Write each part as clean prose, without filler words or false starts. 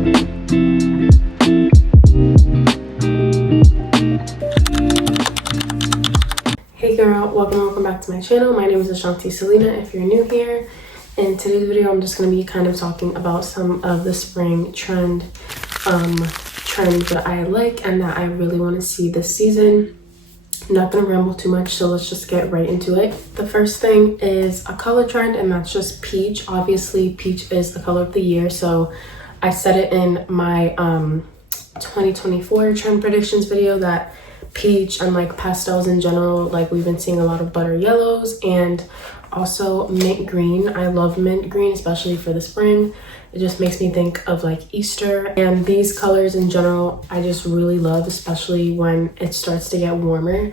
Hey girl, welcome back to my channel. My name is ashantyselina if you're new here. In today's video, I'm just going to be kind of talking about some of the spring trends that I like and that I really want to see this season. I'm not going to ramble too much, so let's just get right into it. The first thing is a color trend, and that's just peach. Obviously, peach is the color of the year, so I said it in my 2024 trend predictions video that peach and like pastels in general, like we've been seeing a lot of butter yellows and also mint green. I love mint green, especially for the spring. It just makes me think of like Easter, and these colors in general I just really love, especially when it starts to get warmer.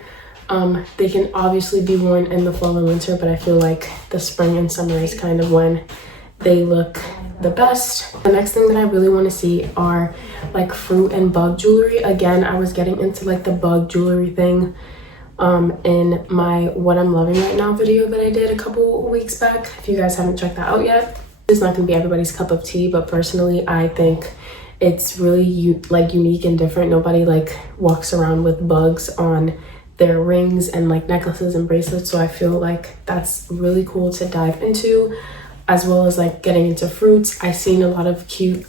They can obviously be worn in the fall and winter, but I feel like the spring and summer is kind of when they look the best. The next thing that I really want to see are like fruit and bug jewelry. Again, I was getting into like the bug jewelry thing in my what I'm loving right now video that I did a couple weeks back. If you guys haven't checked that out yet, it's not gonna be everybody's cup of tea, but personally I think it's really unique and different. Nobody like walks around with bugs on their rings and like necklaces and bracelets, so I feel like that's really cool to dive into, as well as like getting into fruits. I've seen a lot of cute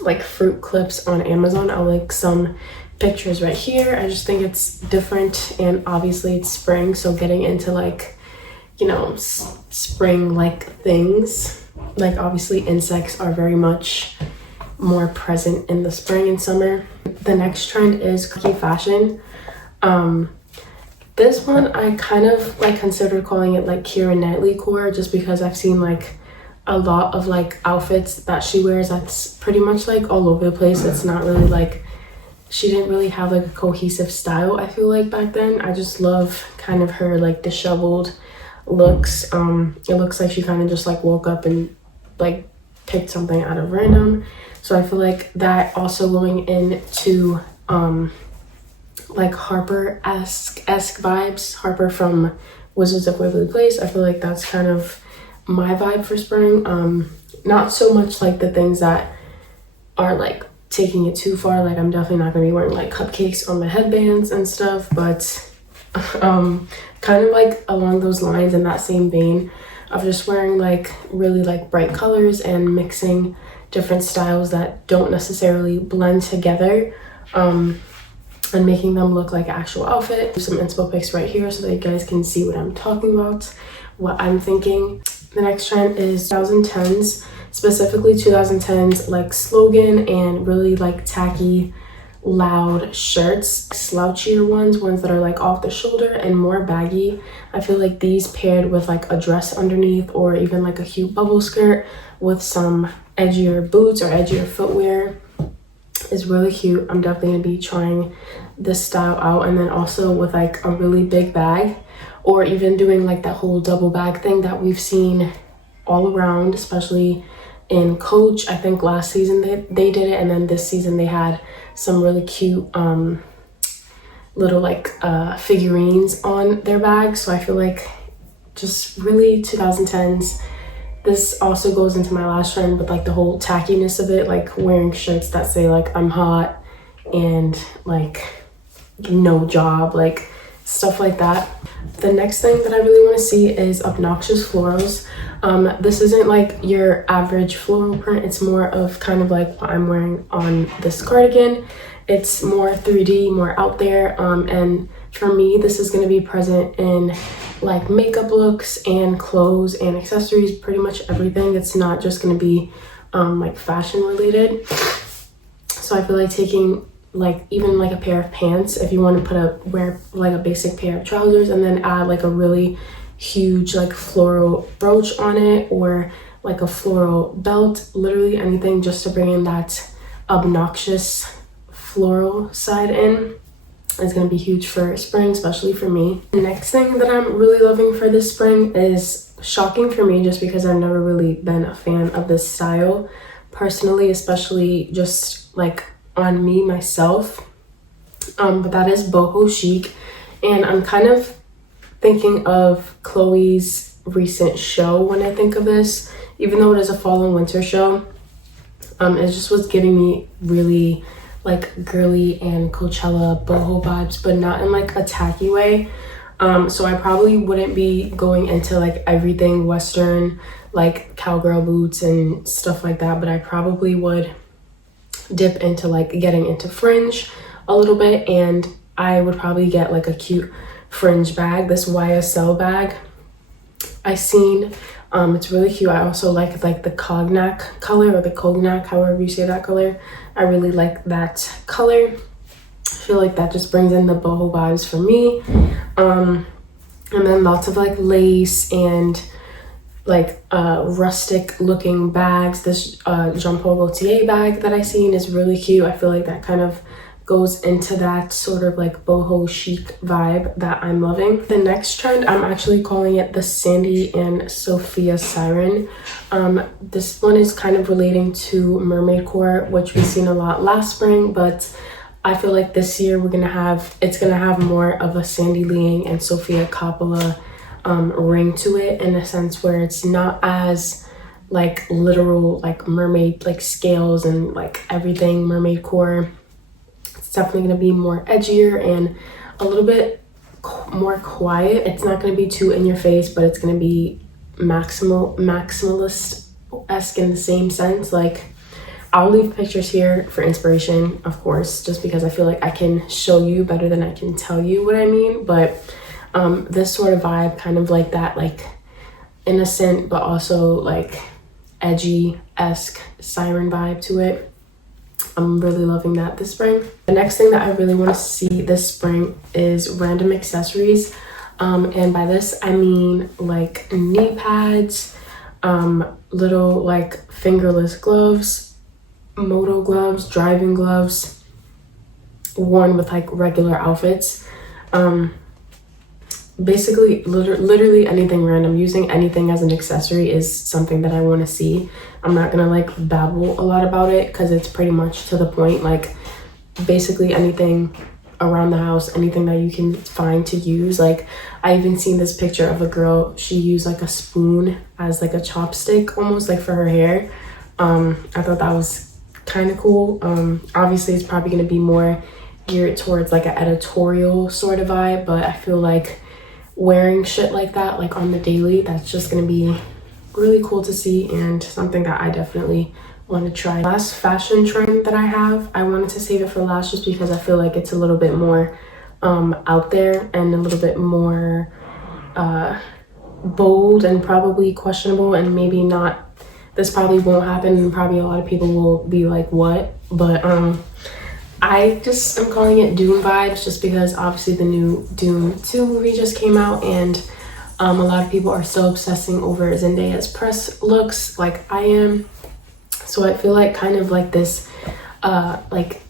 like fruit clips on Amazon. I'll link some pictures right here. I just think it's different, and obviously it's spring, so getting into like, you know, spring like things, like obviously insects are very much more present in the spring and summer. The next trend is quirky fashion. This one I kind of like considered calling it like Keira Knightley core, just because I've seen like a lot of like outfits that she wears that's pretty much like all over the place. It's not really like, she didn't really have like a cohesive style, I feel like, back then. I just love kind of her like disheveled looks. It looks like she kind of just like woke up and like picked something out of random. So I feel like that also going into like Harper-esque vibes, Harper from Wizards of Waverly Place. I feel like that's kind of my vibe for spring. Not so much like the things that are like taking it too far. Like I'm definitely not gonna be wearing like cupcakes on my headbands and stuff, but kind of like along those lines, in that same vein of just wearing like really like bright colors and mixing different styles that don't necessarily blend together, and making them look like actual outfit. Some inspo pics right here so that you guys can see what I'm talking about, what I'm thinking. The next trend is 2010s, specifically 2010s like slogan and really like tacky loud shirts, slouchier ones that are like off the shoulder and more baggy. I feel like these paired with like a dress underneath, or even like a cute bubble skirt with some edgier boots or edgier footwear, is really cute. I'm definitely gonna be trying this style out. And then also with like a really big bag, or even doing like that whole double bag thing that we've seen all around, especially in Coach. I think last season they did it, and then this season they had some really cute little like figurines on their bags. So I feel like just really 2010s. This also goes into my last trend with like the whole tackiness of it, like wearing shirts that say like I'm hot and like no job, like stuff like that. The next thing that I really want to see is Obnoxious florals. This isn't like your average floral print. It's more of kind of like what I'm wearing on this cardigan. It's more 3D, more out there, and for me this is going to be present in like makeup looks and clothes and accessories, pretty much everything. It's not just going to be like fashion related. So I feel like taking like even like a pair of pants, if you want to wear like a basic pair of trousers and then add like a really huge like floral brooch on it, or like a floral belt, literally anything just to bring in that obnoxious floral side in, is going to be huge for spring, especially for me. The next thing that I'm really loving for this spring is shocking for me, just because I've never really been a fan of this style personally, especially just like on me myself, but that is boho chic. And I'm kind of thinking of Chloe's recent show when I think of this, even though it is a fall and winter show. It just was giving me really like girly and Coachella boho vibes, but not in like a tacky way. So I probably wouldn't be going into like everything Western, like cowgirl boots and stuff like that, but I probably would dip into like getting into fringe a little bit, and I would probably get like a cute fringe bag, this YSL bag I seen. It's really cute. I also like the cognac color, or the cognac, however you say that color. I really like that color. I feel like that just brings in the boho vibes for me. And then lots of like lace and like rustic looking bags. This Jean Paul Gaultier bag that I seen is really cute. I feel like that kind of goes into that sort of like boho chic vibe that I'm loving. The next trend, I'm actually calling it the Sandy and Sophia siren. This one is kind of relating to mermaid core, which we've seen a lot last spring, but I feel like this year it's gonna have more of a Sandy Leang and Sophia Coppola ring to it, in a sense where it's not as like literal like mermaid like scales and like everything mermaid core. It's definitely going to be more edgier and a little bit more quiet. It's not going to be too in your face, but it's going to be maximalist-esque in the same sense. Like, I'll leave pictures here for inspiration, of course, just because I feel like I can show you better than I can tell you what I mean. But this sort of vibe, kind of like that, like innocent but also like edgy-esque siren vibe to it. I'm really loving that this spring. The next thing that I really want to see this spring is random accessories. And by this, I mean like knee pads, little like fingerless gloves, moto gloves, driving gloves, worn with like regular outfits. Basically literally anything random. Using anything as an accessory is something that I want to see. I'm not gonna like babble a lot about it because it's pretty much to the point. Like basically anything around the house, anything that you can find to use. Like I even seen this picture of a girl, she used like a spoon as like a chopstick almost, like for her hair. I thought that was kind of cool. Obviously it's probably gonna be more geared towards like an editorial sort of vibe, but I feel like wearing shit like that like on the daily, that's just gonna be really cool to see and something that I definitely want to try. Last fashion trend that I wanted to save it for last just because I feel like it's a little bit more out there and a little bit more bold and probably questionable, and maybe not, this probably won't happen and probably a lot of people will be like what, but I just am calling it Dune vibes just because obviously the new Dune 2 movie just came out, and a lot of people are still obsessing over Zendaya's press looks like I am. So I feel like kind of like this like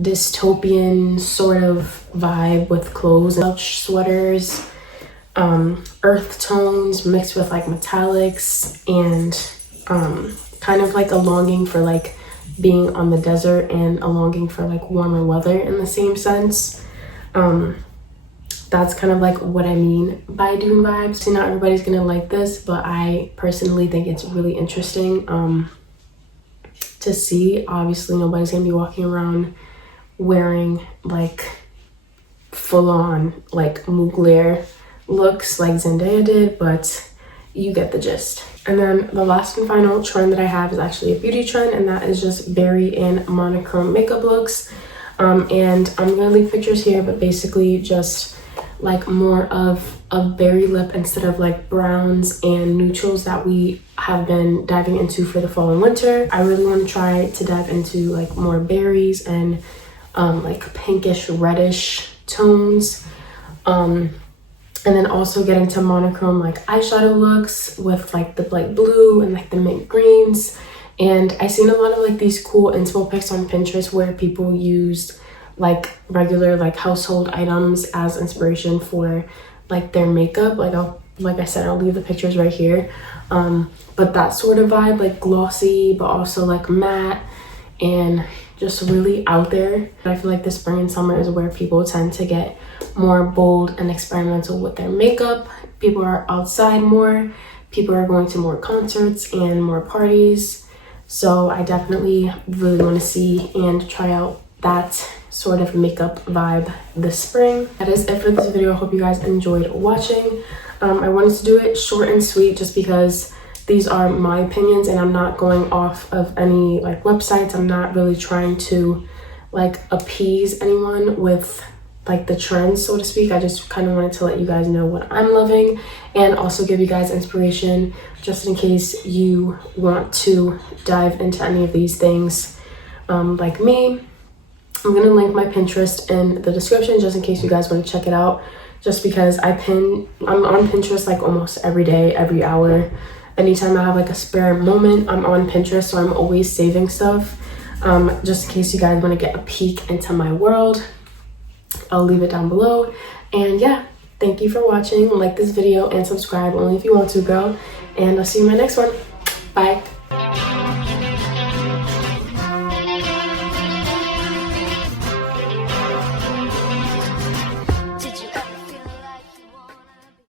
dystopian sort of vibe with clothes and sweaters, earth tones mixed with like metallics, and kind of like a longing for like being on the desert and a longing for like warmer weather in the same sense. That's kind of like what I mean by Dune vibes. So not everybody's gonna like this, but I personally think it's really interesting to see. Obviously nobody's gonna be walking around wearing like full-on like Mugler looks like Zendaya did, but you get the gist. And then the last and final trend that I have is actually a beauty trend, and that is just berry and monochrome makeup looks. And I'm gonna leave pictures here, but basically just like more of a berry lip instead of like browns and neutrals that we have been diving into for the fall and winter. I really want to try to dive into like more berries and like pinkish reddish tones, and then also get into monochrome like eyeshadow looks with like the light blue and like the mint greens. And I seen a lot of like these cool inspo pics on Pinterest where people used like regular like household items as inspiration for like their makeup. Like I said, I'll leave the pictures right here. But that sort of vibe, like glossy but also like matte and just really out there. I feel like the spring and summer is where people tend to get more bold and experimental with their makeup. People are outside more, people are going to more concerts and more parties. So I definitely really want to see and try out that sort of makeup vibe this spring. That is it for this video. I hope you guys enjoyed watching. I wanted to do it short and sweet just because these are my opinions and I'm not going off of any like websites. I'm not really trying to like appease anyone with like the trends, so to speak. I just kind of wanted to let you guys know what I'm loving and also give you guys inspiration just in case you want to dive into any of these things like me. I'm gonna link my Pinterest in the description just in case you guys want to check it out, just because I'm on Pinterest like almost every day, every hour. Anytime I have like a spare moment, I'm on Pinterest, so I'm always saving stuff just in case you guys want to get a peek into my world. I'll leave it down below. And yeah, thank you for watching. Like this video and subscribe only if you want to, girl, and I'll see you in my next one. Bye.